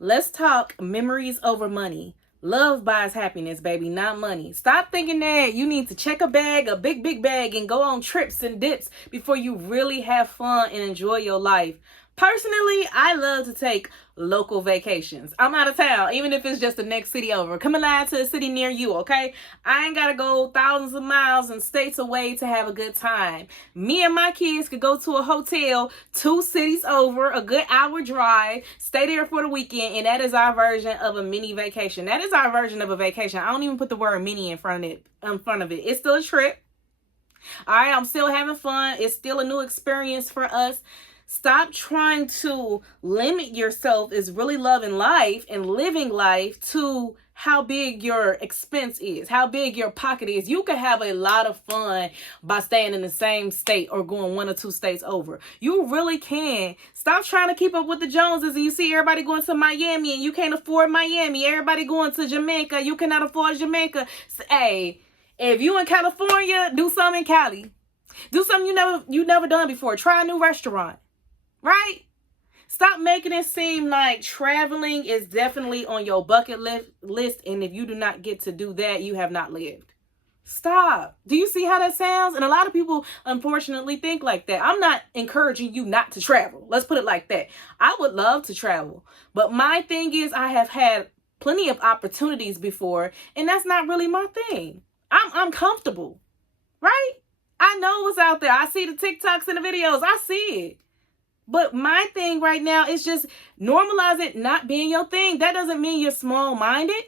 Let's talk memories over money. Love buys happiness, baby, not money. Stop thinking that you need to check a bag, a big bag, and go on trips and dips before you really have fun and enjoy your life. Personally, I love to take local vacations. I'm out of town, even if it's just the next city over. Come alive to a city near you, okay? I ain't gotta go thousands of miles and states away to have a good time. Me and my kids could go to a hotel 2 cities over, a good hour drive, stay there for the weekend, and that is our version of a mini vacation. That is our version of a vacation. I don't even put the word mini in front of it. It's still a trip. All right, I'm still having fun. It's still a new experience for us. Stop trying to limit yourself is really loving life and living life to how big your expense is, how big your pocket is. You can have a lot of fun by staying in the same state or going 1 or 2 states over. You really can. Stop trying to keep up with the Joneses and you see everybody going to Miami and you can't afford Miami. Everybody going to Jamaica, you cannot afford Jamaica. Hey, if you in California, do something in Cali. Do something you never done before. Try a new restaurant. Right? Stop making it seem like traveling is definitely on your bucket list, and if you do not get to do that, you have not lived. Stop. Do you see how that sounds? And a lot of people unfortunately think like that. I'm not encouraging you not to travel. Let's put it like that. I would love to travel, but my thing is I have had plenty of opportunities before, and that's not really my thing. I'm comfortable, right? I know what's out there. I see the TikToks and the videos. I see it. But my thing right now is just normalize it not being your thing. That doesn't mean you're small-minded.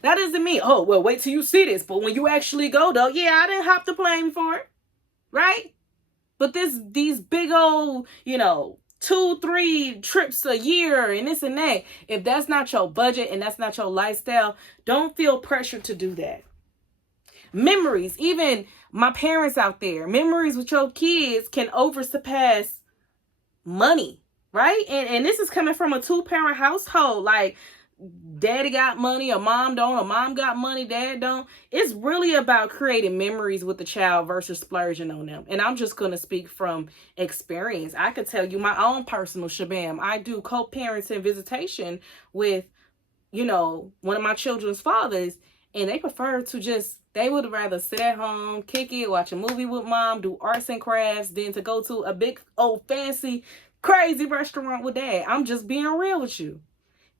That doesn't mean, oh, well, wait till you see this. But when you actually go, though, yeah, I didn't hop the plane before it, right? But these big old, 2-3 trips a year and this and that, if that's not your budget and that's not your lifestyle, don't feel pressure to do that. Memories, even my parents out there, memories with your kids can surpass money, right? And this is coming from a 2-parent household. Like, daddy got money or mom don't, or mom got money, dad don't. It's really about creating memories with the child versus splurging on them. And I'm just going to speak from experience. I could tell you my own personal shabam. I do co-parenting visitation with, one of my children's fathers, and they prefer to they would rather sit at home, kick it, watch a movie with mom, do arts and crafts, than to go to a big old fancy crazy restaurant with dad. I'm just being real with you.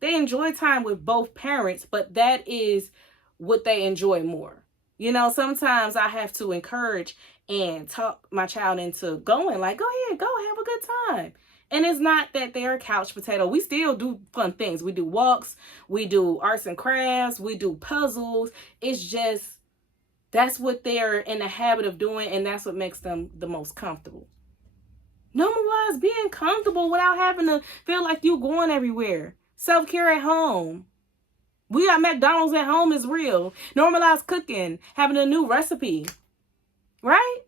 They enjoy time with both parents, but that is what they enjoy more. Sometimes I have to encourage and talk my child into going, like, go ahead, go have a good time. And it's not that they're a couch potato. We still do fun things. We do walks, we do arts and crafts, we do puzzles. It's just, that's what they're in the habit of doing, and that's what makes them the most comfortable. Normalize being comfortable without having to feel like you're going everywhere. Self-care at home. We got McDonald's at home is real. Normalize cooking, having a new recipe. Right?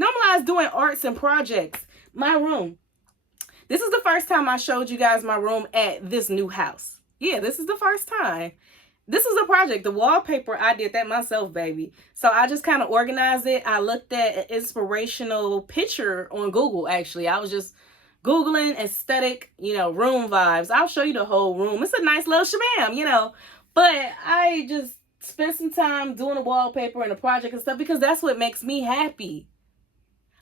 Normalize doing arts and projects. My room. This is the first time I showed you guys my room at this new house. Yeah, this is the first time. This is a project. The wallpaper, I did that myself, baby. So I just kind of organized it. I looked at an inspirational picture on Google, actually. I was just Googling aesthetic, room vibes. I'll show you the whole room. It's a nice little shabam, But I just spent some time doing the wallpaper and the project and stuff because that's what makes me happy.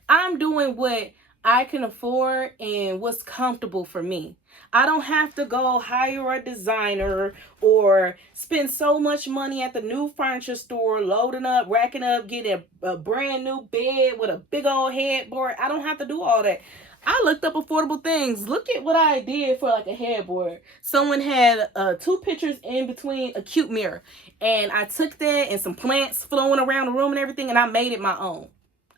I'm doing what I can afford and what's comfortable for me. I don't have to go hire a designer or spend so much money at the new furniture store, loading up, racking up, getting a brand new bed with a big old headboard. I don't have to do all that. I looked up affordable things. Look at what I did for like a headboard. Someone had 2 pictures in between a cute mirror. And I took that and some plants flowing around the room and everything, and I made it my own.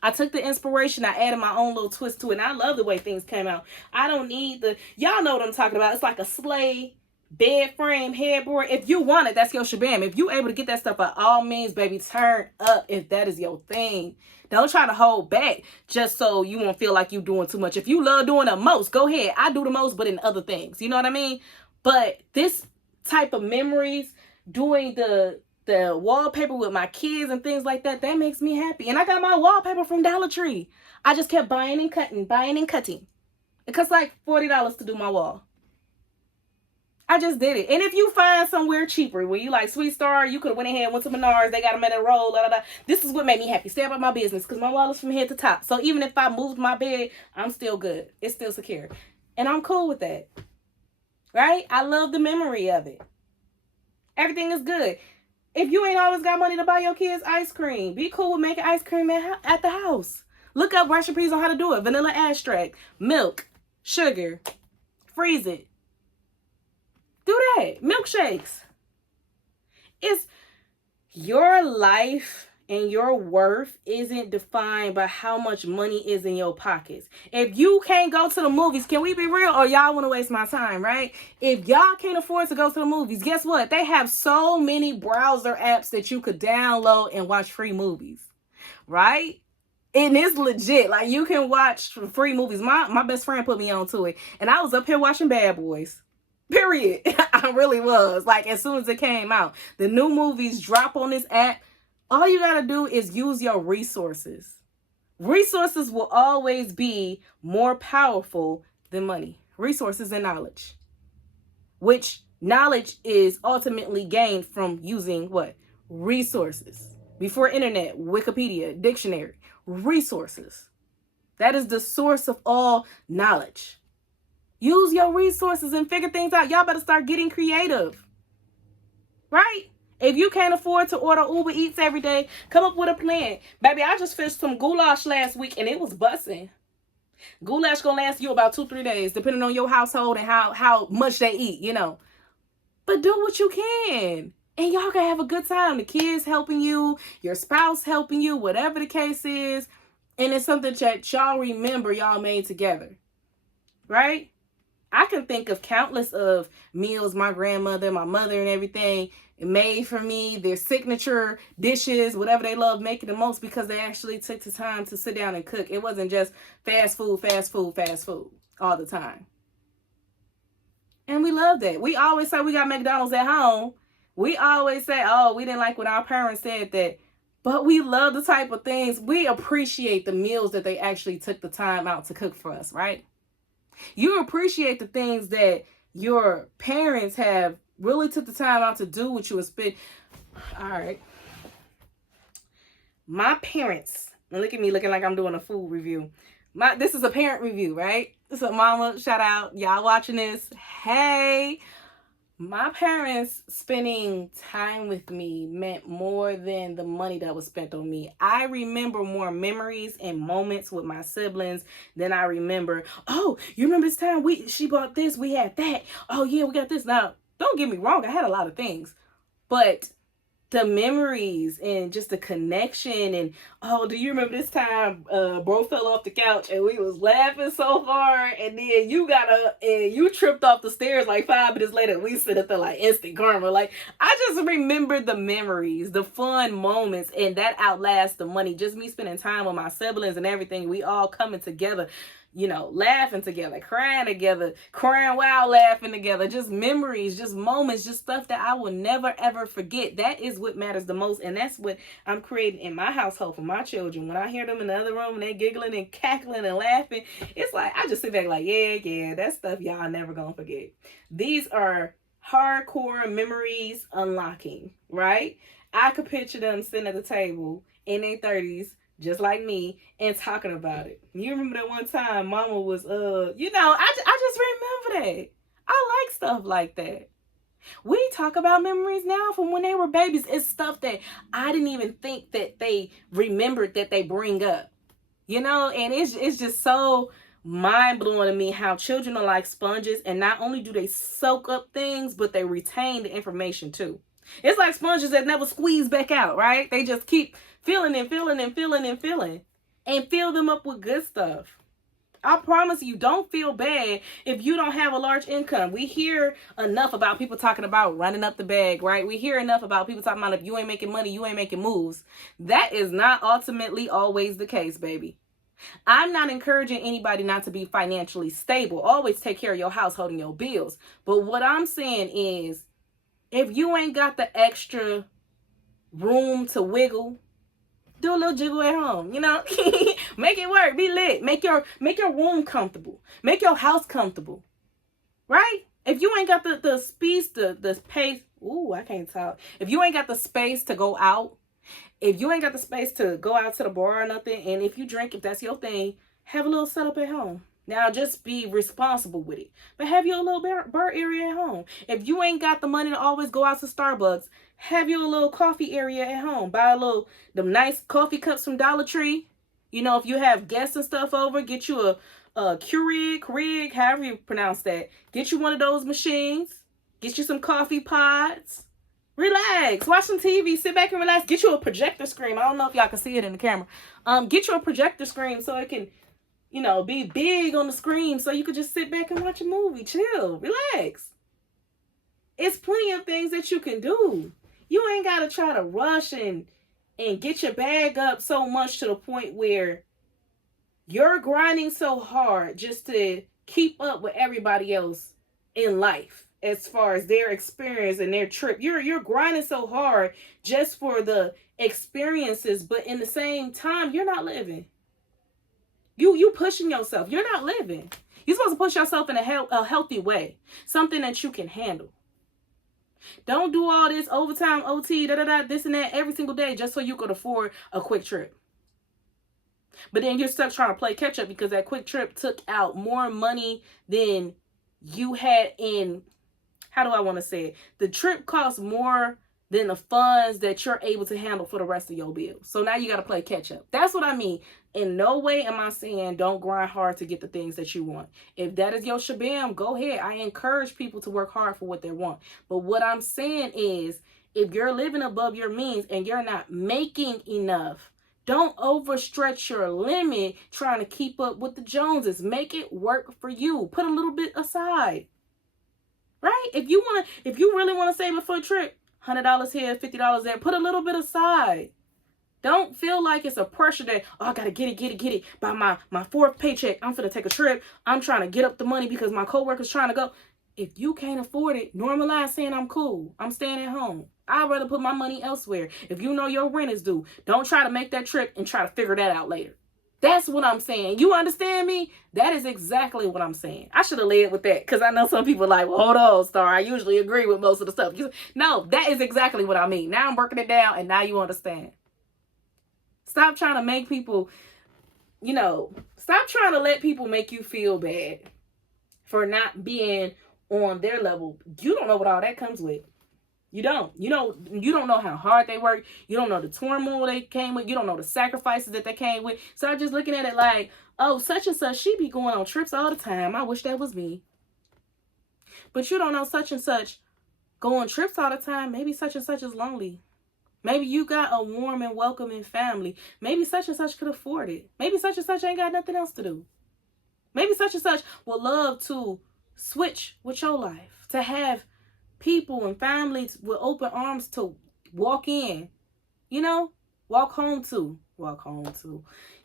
I took the inspiration, I added my own little twist to it, and I love the way things came out. I don't need y'all know what I'm talking about. It's like a sleigh bed frame headboard. If you want it, that's your shabam. If you able to get that stuff, by all means, baby, turn up if that is your thing. Don't try to hold back just so you won't feel like you're doing too much. If you love doing the most, go ahead. I do the most, but in other things. You know what I mean? But this type of memories, doing the wallpaper with my kids and things like that, that makes me happy. And I got my wallpaper from Dollar Tree. I just kept buying and cutting. It costs like $40 to do my wall. I just did it. And if you find somewhere cheaper where you like Sweet Star, you could have went ahead, went to Menards, they got them at a roll, blah, blah, blah. This is what made me happy. Stay about my business because my wallet's from head to top. So even if I moved my bed, I'm still good. It's still secure. And I'm cool with that. Right? I love the memory of it. Everything is good. If you ain't always got money to buy your kids ice cream, be cool with making ice cream at the house. Look up recipes on how to do it. Vanilla extract, milk, sugar, freeze it. Do that. Milkshakes. It's your life and your worth isn't defined by how much money is in your pockets. If you can't go to the movies, can we be real? Or y'all want to waste my time, right? If y'all can't afford to go to the movies, guess what? They have so many browser apps that you could download and watch free movies, right? And it's legit. Like, you can watch free movies. My best friend put me on to it. And I was up here watching Bad Boys. Period. I really was. Like, as soon as it came out. The new movies drop on this app. All you got to do is use your resources. Resources will always be more powerful than money. Resources and knowledge. Which knowledge is ultimately gained from using what? Resources. Before internet, Wikipedia, dictionary. Resources. That is the source of all knowledge. Use your resources and figure things out. Y'all better start getting creative. Right? If you can't afford to order Uber Eats every day, come up with a plan. Baby, I just fished some goulash last week and it was busting. Goulash gonna last you about 2-3 days, depending on your household and how much they eat, you know. But do what you can. And y'all can have a good time. The kids helping you, your spouse helping you, whatever the case is. And it's something that y'all remember y'all made together. Right? I can think of countless of meals my grandmother, my mother, and everything made for me, their signature dishes, whatever they love making the most, because they actually took the time to sit down and cook. It wasn't just fast food all the time. And we love that. We always say we got McDonald's at home. We always say, oh, we didn't like when our parents said that. But we love the type of things. We appreciate the meals that they actually took the time out to cook for us, right? You appreciate the things that your parents have really took the time out to do with you and spend. All right. My parents, and look at me looking like I'm doing a food review. This is a parent review, right? So mama, shout out. Y'all watching this. Hey. My parents spending time with me meant more than the money that was spent on me. I remember more memories and moments with my siblings than I remember. Oh, you remember this time she bought this, we had that. Oh yeah, we got this. Now, don't get me wrong, I had a lot of things. But the memories and just the connection and, oh, do you remember this time bro fell off the couch and we was laughing so hard and then you got up and you tripped off the stairs like 5 minutes later. We sit up there like instant karma. Like, I just remember the memories, the fun moments, and that outlasts the money. Just me spending time with my siblings and everything. We all coming together, you know, laughing together, crying while laughing together, just memories, just moments, just stuff that I will never, ever forget. That is what matters the most. And that's what I'm creating in my household for my children. When I hear them in the other room and they giggling and cackling and laughing, it's like, I just sit back like, yeah, that stuff y'all never gonna forget. These are hardcore memories unlocking, right? I could picture them sitting at the table in their 30s, just like me, and talking about it. You remember that one time mama was, I just remember that. I like stuff like that. We talk about memories now from when they were babies. It's stuff that I didn't even think that they remembered that they bring up. You know, and it's just so mind-blowing to me how children are like sponges, and not only do they soak up things, but they retain the information too. It's like sponges that never squeeze back out, right? They just keep filling and fill them up with good stuff. I promise you, don't feel bad if you don't have a large income. We hear enough about people talking about running up the bag, right? We hear enough about people talking about if you ain't making money, you ain't making moves. That is not ultimately always the case, baby. I'm not encouraging anybody not to be financially stable. Always take care of your household and your bills. But what I'm saying is, if you ain't got the extra room to wiggle, do a little jiggle at home, you know? Make it work, be lit. Make your room comfortable. Make your house comfortable, right? If you ain't got the space, the pace, ooh, I can't talk. If you ain't got the space to go out, if you ain't got the space to go out to the bar or nothing, and if you drink, if that's your thing, have a little setup at home. Now, just be responsible with it. But have your little bar area at home. If you ain't got the money to always go out to Starbucks, have your little coffee area at home. Buy them nice coffee cups from Dollar Tree. You know, if you have guests and stuff over, get you a Keurig, however you pronounce that. Get you one of those machines. Get you some coffee pods. Relax, watch some TV, sit back and relax. Get you a projector screen. I don't know if y'all can see it in the camera. Get you a projector screen so it can, be big on the screen so you could just sit back and watch a movie. Chill, relax. It's plenty of things that you can do. You ain't got to try to rush and get your bag up so much to the point where you're grinding so hard just to keep up with everybody else in life. As far as their experience and their trip, you're grinding so hard just for the experiences, but in the same time, you're not living. You pushing yourself. You're not living. You're supposed to push yourself in a healthy way, something that you can handle. Don't do all this overtime, OT, this and that every single day just so you could afford a quick trip. But then you're stuck trying to play catch up because that quick trip took out more money than you had in. How do I want to say it? The trip costs more than the funds that you're able to handle for the rest of your bills. So now you got to play catch up. That's what I mean. In no way am I saying don't grind hard to get the things that you want. If that is your shabam, go ahead. I encourage people to work hard for what they want. But what I'm saying is, if you're living above your means and you're not making enough, don't overstretch your limit trying to keep up with the Joneses. Make it work for you. Put a little bit aside. Right? If you really want to save it for a trip, $100 here, $50 there, put a little bit aside. Don't feel like it's a pressure that, I got to get it. By my fourth paycheck, I'm finna take a trip. I'm trying to get up the money because my coworker's trying to go. If you can't afford it, normalize saying I'm cool. I'm staying at home. I'd rather put my money elsewhere. If you know your rent is due, don't try to make that trip and try to figure that out later. That's what I'm saying. You understand me? That is exactly what I'm saying. I should have led with that because I know some people are like, well, hold on, Star. I usually agree with most of the stuff. No, that is exactly what I mean. Now I'm working it down and now you understand. Stop trying to make people, stop trying to let people make you feel bad for not being on their level. You don't know what all that comes with. You don't. You don't know how hard they work. You don't know the turmoil they came with. You don't know the sacrifices that they came with. So I'm just looking at it like, oh, such and such, she be going on trips all the time. I wish that was me. But you don't know such and such go on trips all the time. Maybe such and such is lonely. Maybe you got a warm and welcoming family. Maybe such and such could afford it. Maybe such and such ain't got nothing else to do. Maybe such and such would love to switch with your life, to have people and families with open arms to walk in, walk home to.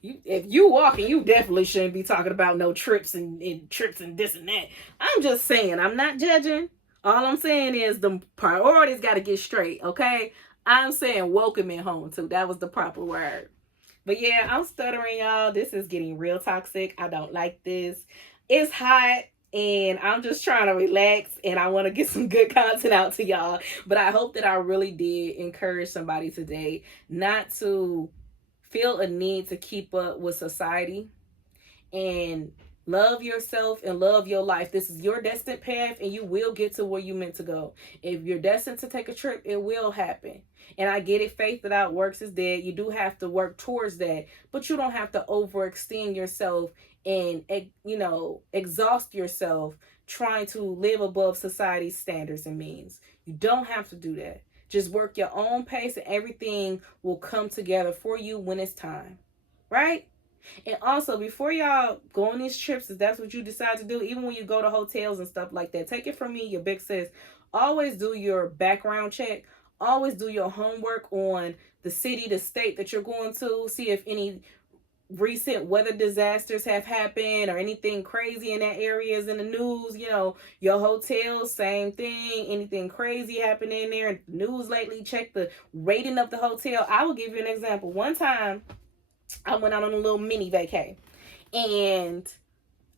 If you walking, you definitely shouldn't be talking about no trips and trips and this and that. I'm just saying, I'm not judging. All I'm saying is the priorities got to get straight, okay? I'm saying welcoming home too. That was the proper word. But yeah, I'm stuttering, y'all. This is getting real toxic. I don't like this. It's hot. And I'm just trying to relax and I want to get some good content out to y'all. But I hope that I really did encourage somebody today not to feel a need to keep up with society and love yourself and love your life. This is your destined path and you will get to where you meant to go. If you're destined to take a trip, it will happen. And I get it. Faith without works is dead. You do have to work towards that, but you don't have to overextend yourself and, exhaust yourself trying to live above society's standards and means. You don't have to do that. Just work your own pace and everything will come together for you when it's time. Right? And also, before y'all go on these trips, if that's what you decide to do, even when you go to hotels and stuff like that, take it from me, your big sis, always do your background check. Always do your homework on the city, the state that you're going to. See if any recent weather disasters have happened or anything crazy in that area is in the news. Your hotel, same thing. Anything crazy happening there in the news lately, check the rating of the hotel. I will give you an example. One time I went out on a little mini vacay and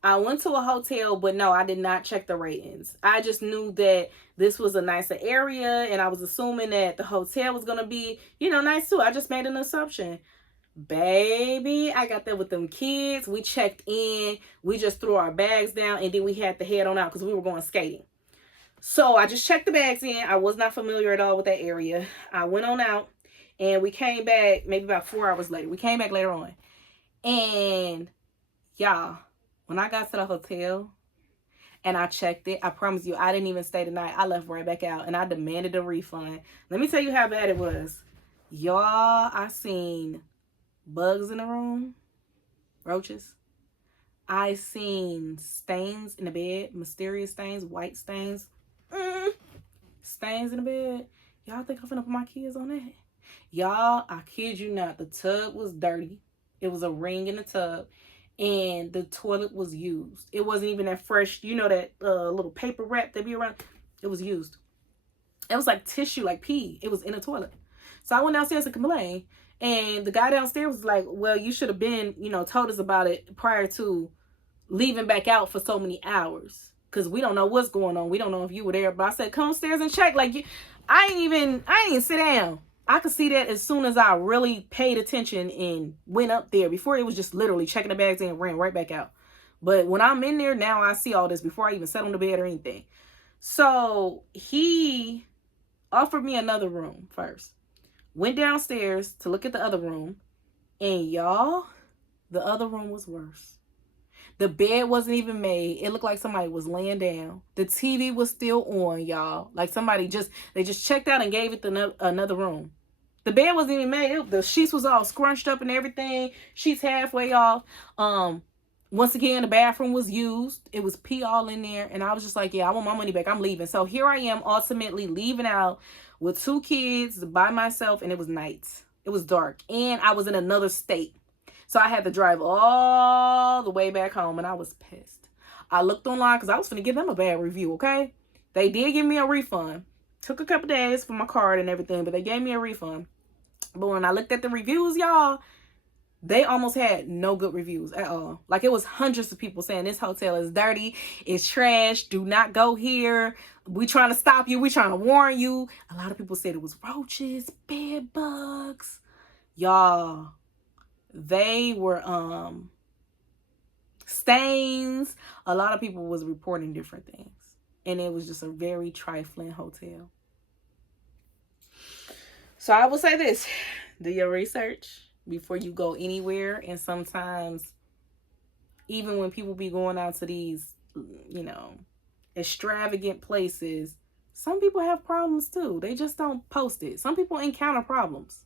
I went to a hotel, but no, I did not check the ratings. I just knew that this was a nicer area, and I was assuming that the hotel was going to be, nice too. I just made an assumption. Baby, I got there with them kids. We checked in. We just threw our bags down, and then we had to head on out because we were going skating. So I just checked the bags in. I was not familiar at all with that area. I went on out, and we came back maybe about 4 hours later. We came back later on. And y'all, when I got to the hotel and I checked it, I promise you, I didn't even stay the night. I left right back out, and I demanded a refund. Let me tell you how bad it was. Y'all, I seen bugs in the room, roaches. I seen stains in the bed, mysterious stains, white stains, stains in the bed. Y'all think I'm finna put my kids on that? Y'all, I kid you not, the tub was dirty. It was a ring in the tub, and the toilet was used. It wasn't even that fresh, that little paper wrap that be around. It was used. It was like tissue, like pee. It was in the toilet. So I went downstairs to complain, and the guy downstairs was like, well, you should have been, told us about it prior to leaving back out for so many hours, because we don't know what's going on. We don't know if you were there. But I said, come upstairs and check. Like, I ain't even sit down. I could see that as soon as I really paid attention and went up there. Before, it was just literally checking the bags in and ran right back out. But when I'm in there now, I see all this before I even sat on the bed or anything. So he offered me another room first. Went downstairs to look at the other room. And y'all, the other room was worse. The bed wasn't even made. It looked like somebody was laying down. The TV was still on, y'all. Like they just checked out and gave it another room. The bed wasn't even made. The sheets was all scrunched up and everything. Sheets halfway off. Once again, the bathroom was used. It was pee all in there. And I was just like, yeah, I want my money back. I'm leaving. So here I am ultimately leaving out with 2 kids by myself. And it was night. It was dark. And I was in another state. So I had to drive all the way back home, and I was pissed. I looked online because I was going to give them a bad review, okay? They did give me a refund. Took a couple days for my card and everything, but they gave me a refund. But when I looked at the reviews, y'all, they almost had no good reviews at all. Like, it was hundreds of people saying this hotel is dirty, it's trash, do not go here. We trying to stop you. We trying to warn you. A lot of people said it was roaches, bed bugs. Y'all, they were stains. A lot of people was reporting different things, and it was just a very trifling hotel. So I will say this: do your research before you go anywhere. And sometimes, even when people be going out to these, extravagant places, some people have problems too. They just don't post it. Some people encounter problems.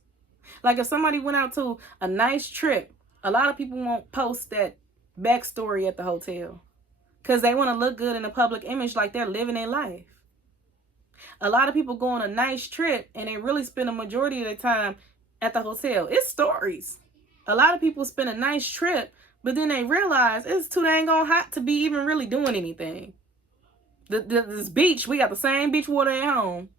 Like, if somebody went out to a nice trip, a lot of people won't post that backstory at the hotel because they want to look good in a public image, like they're living their life. A lot of people go on a nice trip and they really spend a majority of their time at the hotel. It's stories. A lot of people spend a nice trip, but then they realize it's too dang on hot to be even really doing anything. This beach, we got the same beach water at home.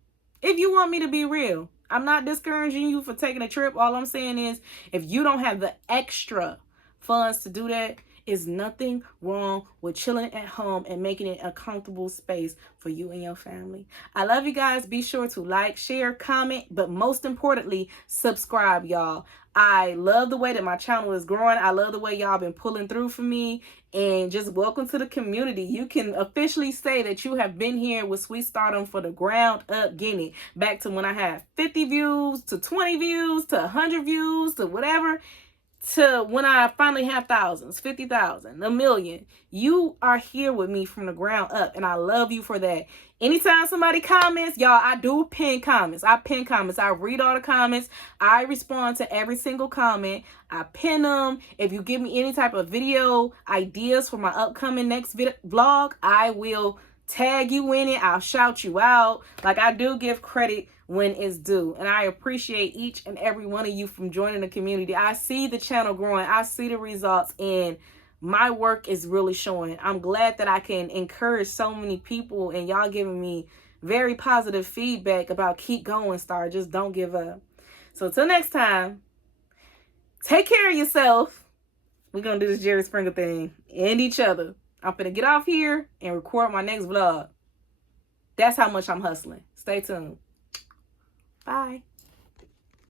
If you want me to be real, I'm not discouraging you for taking a trip. All I'm saying is, if you don't have the extra funds to do that, is nothing wrong with chilling at home and making it a comfortable space for you and your family. I love you guys. Be sure to like, share, comment, but most importantly, subscribe, y'all. I love the way that my channel is growing. I love the way y'all been pulling through for me. And just welcome to the community. You can officially say that you have been here with Sweet Stardom for the ground up Guinea. Back to when I had 50 views, to 20 views, to 100 views, to whatever, to when I finally have thousands, 50,000, a million. You are here with me from the ground up, and I love you for that. Anytime somebody comments, y'all, I do pin comments. I pin comments. I read all the comments. I respond to every single comment. I pin them. If you give me any type of video ideas for my upcoming next vlog, I will tag you in it. I'll shout you out. Like, I do give credit when it's due. And I appreciate each and every one of you from joining the community. I see the channel growing. I see the results, and my work is really showing. I'm glad that I can encourage so many people, and y'all giving me very positive feedback about keep going, Star. Just don't give up. So till next time, take care of yourself. We're going to do this Jerry Springer thing and each other. I'm finna get off here and record my next vlog. That's how much I'm hustling. Stay tuned. Bye.